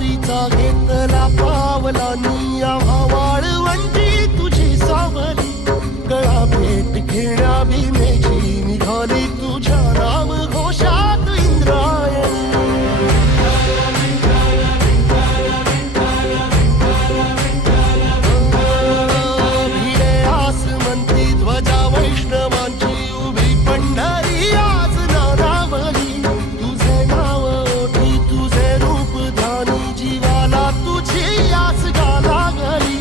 वारीचा घेतला पावला निया वाळवंटी तुझी सावली गळा भेट घेण्या भीमेची निघाली तुझ्या राम घोषात इंद्रायणी भिडे आसमंती ध्वजा वैष्णवांची उभी पंढरी आज नारावली तुझे नाव ओठी तुझे रूप ध्यानी जीवाला तुझी आस गाला गली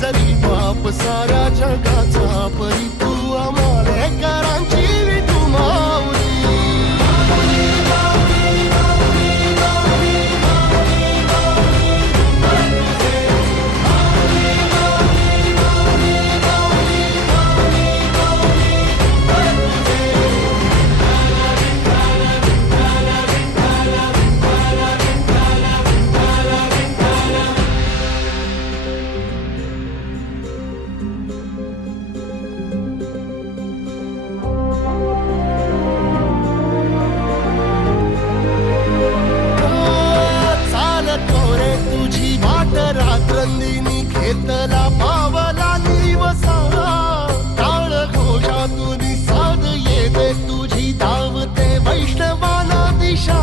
जरी बाप साऱ्या जगाचा परी तू आमालेकरांची विठू माऊली रात्रंदिनी घेतला पावला निवसा टाळ घोषातून साध येते तुझी धावते वैष्णवाना दिशा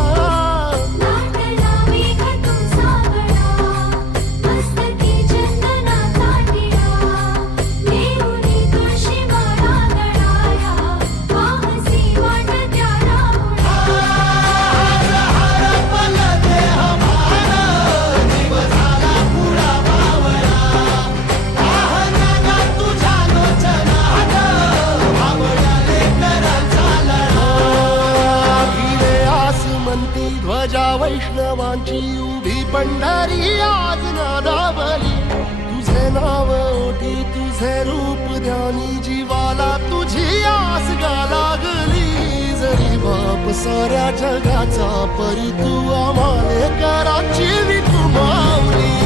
ध्वजा वैष्णवांची उभी पंढरी आज नादावली तुझे नाव ओठी तुझे रूप ध्यानी जीवाला तुझी आस लागली जरी बाप साऱ्या जगाचा परी तू आमालेकरांची विठू माऊली